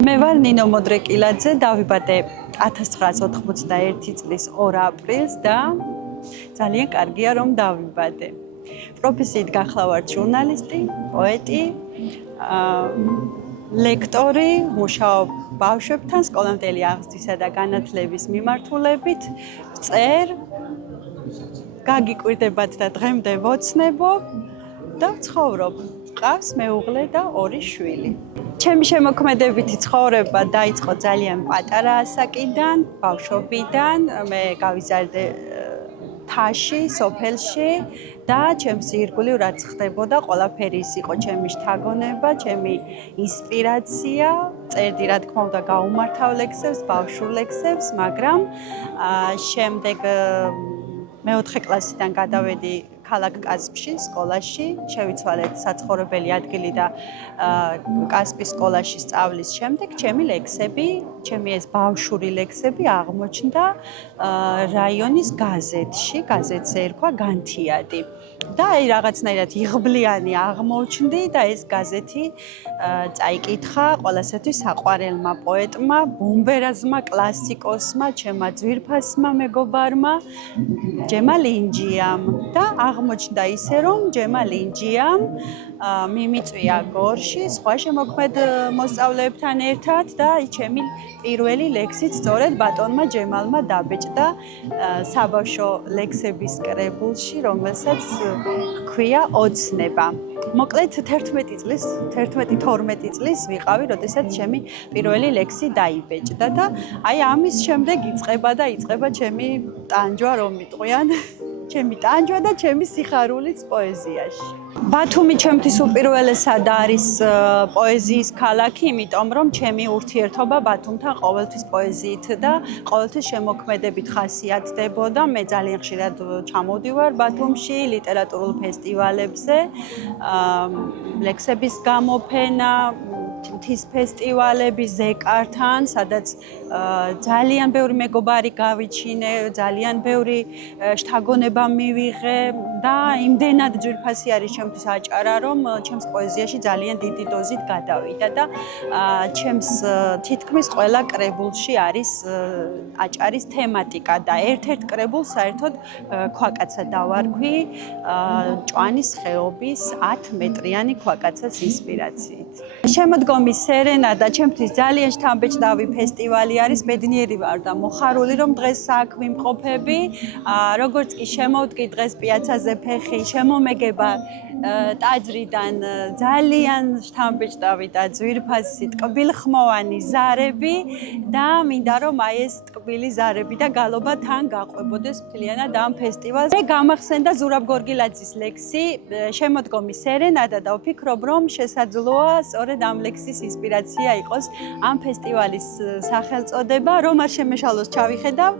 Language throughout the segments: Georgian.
მე ვარ ნინო მოდრეკილაძე, დავიბადე 1991 წლის 2 აპრილს და ძალიან კარგია რომ დავიბადე. პროფესიით გახლავართ ჟურნალისტი, პოეტი, ლექტორი, მუშაობ ბავშვებთან სკოლამდელი აღზრდისა და განათლების მიმართულებით, ვწერ, გაგიკვირდებათ და დღემდე ვოცნებობ და ვცხოვრობ. მყავს მეუღლე და 2 შვილი. ჩემი შემოქმედებითი ცხოვრება დაიწყო ძალიან პატარა ასაკიდან, ბავშვობიდან. მე გავიზარდე თაში, სოფელში და ჩემს ირგვლივ ხდებოდა, ყველაფერი ის იყო ჩემი შთაგონება, ჩემი ინსპირაცია. წერდი რა თქმა უნდა გაუმართავ ლექსებს, ბავშვურ ლექსებს, მაგრამ შემდეგ მეოთხე კლასიდან გადავედი ქალაქ კასპში სკოლაში, შევიცვალეთ საცხოვრებელი ადგილი და კასპის სკოლაში სწავლის შემდეგ ჩემი ლექსები, ჩემი ეს ბავშვური ლექსები აღმოჩნდა რაიონის გაზეთში, გაზეთს ერქვა განთიადი. და აი რაღაცნაირად იღბლიანი აღმოჩნდი და ეს გაზეთი წაიკითხა ყველასათვის საყვარელმა პოეტმა, ბუმბერაზმა, კლასიკოსმა, ჩემმა ძვირფასმა მეგობარმა, ჯემა ლინჯიამ და აღმოჩნდა ისე რომ ჯემა ლინჯიამ მიმიწვია გორში სხვა შემოქმედ მოსწავლეებთან ერთად და ჩემი პირველი ლექსიც სწორედ ბატონმა ჯემალმა დაბეჭდა საბავშვო ლექსების კრებულში, რომელსაც ჰქვია ოცნება. მოკლედ 11-12 წლის ვიყავი, როდესაც ჩემი პირველი ლექსი დაიბეჭდა და აი ამის შემდეგ იწყება ჩემი ტანჯვა, რომ მიტყვიან, ჩემი ტანჯვა და ჩემი სიხარულიც პოეზიაში. ბათუმი ჩემთვის უპირველესად არის პოეზიის ქალაქი, იმიტომ რომ ჩემი ურთიერთობა ბათუმთან ყოველთვის პოეზიით და ყოველთვის შემოქმედებით ხასიათდებოდა. მე ძალიან ხშირად ჩამოვდივარ ბათუმში ლიტერატურულ ფესტივალებზე, ლექსების გამოფენა, თის ფესტივალები, ზეკართან, სადაც ძალიან ბევრი მეგობარი გავიჩინე, ძალიან ბევრი შთაგონება მივიღე და იმდენად ძვირფასი არის ჩემთვის აჭარა, რომ ჩემს პოეზიაში ძალიან დიდი დოზით გადავიდა და ჩემს თითქმის ყველა კრებულში არის აჭარის თემატიკა და ერთ-ერთ კრებულს საერთოდ ქვაკაცა დავარქვი ჭვანის ხეობის 10 მეტრიანი ქვაკაცას ინსპირაციით. შემოდგომის სერენადა ჩემთვის ძალიან შთამბეჭდავი ფესტივალი არის, ბედნიერი ვარ და მოხარული რომ დღეს აქ ვიმყოფები, როგორც კი შემოვდგი დღეს პიაცაზე ფეხი, შემომეგება ტაძრიდან ძალიან შთამბეჭდავი და ძვირფასი ტკბილხმოვანი ზარები და მინდა რომ აი ეს ტკბილი ზარები და გალობა თან გაყვებოდეს მთლიანად ამ ფესტივალზე. მე გამახსენდა ზურაბ გორგილაძის ლექსი შემოდგომის სერენადა და ვფიქრობ რომ შესაძლოა სწორედ ამ ლექსის ინსპირაცია იყოს ამ ფესტივალის სახელწოდება, რომ არ შემეშალოს ჩავიხედავ,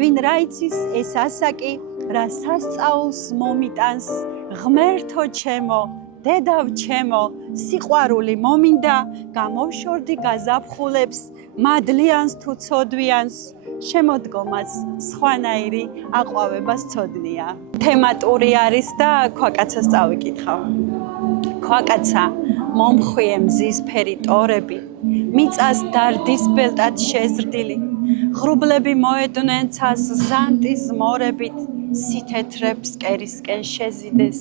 ვინ რა იცის ეს ასაკი, რა სასწაულს მომიტანს, ღმერთო ჩემო, დედავ ჩემო, სიყვარული მომინდა, გამოვშორდი გაზაფხულებს, მადლიანს თუ ცოდვიანს, შემოდგომას სხვანაირი აყვავებას ცოდნია. თემატური არის და ქვაკაცას წავიკითხავ. ქვაკაცა მომხვიე მზისფერი ტორები, მიწას დარდის ბელტად შეზრდილი, ღრუბლები მოედნენ ცას ზანტის მორებით, სითეთრებს კერისკენ შეზიდეს,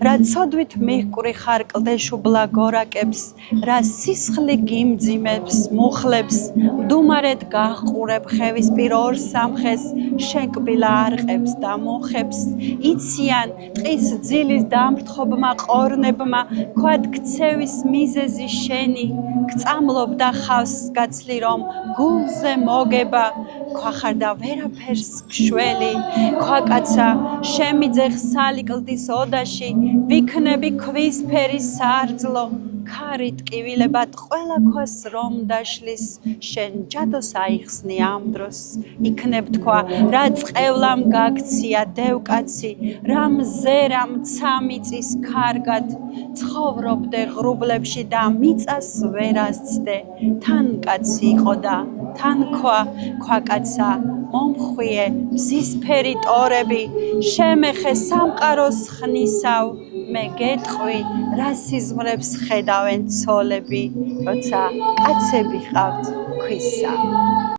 რა ცოდვით მიჰკვრი ხარკლდე შუბლა გორაკებს, რა სისხლი გიმძიმებს, მუხლებს, მდუმარედ გაჰყურებ ხევისპირ ორ სამხეს, შენკბილა არყებს და მუხებს, იციან ტყის ძილის დამრთხობმა ყორნებმა, ქვად ქცევის მიზეზი შენი, გწამლობდა ხავს გაცლი რომ გულზე მოგება, ქვახარდა ვერაფერს გშველი, ქვაკაცა შემიძე ხსალიკლდის ოდაში, ვიქნები ქვისფერი სარძლო, ქარი ტკივილებად ყველა ქვას რომ დაშლის, შენ ჯადოს აიხსნი ამ დროს, იქნებ თქვა, რა წყევლამ გაქცია დევკაცი, რა მზერა მცამიწის ქარგად, ცხოვრობდე ღრუბლებში და მიწას ვერასცდე, თან კაცი იყო და თან ქვაკაცა, მომხვიე მზისფერი ტორები, შემეხე სამყაროს ხნისავ, მე გეტყვი, რა სიზმრებს ხედავენ ცოლები, როცა კაცები ყავთ ქვისა.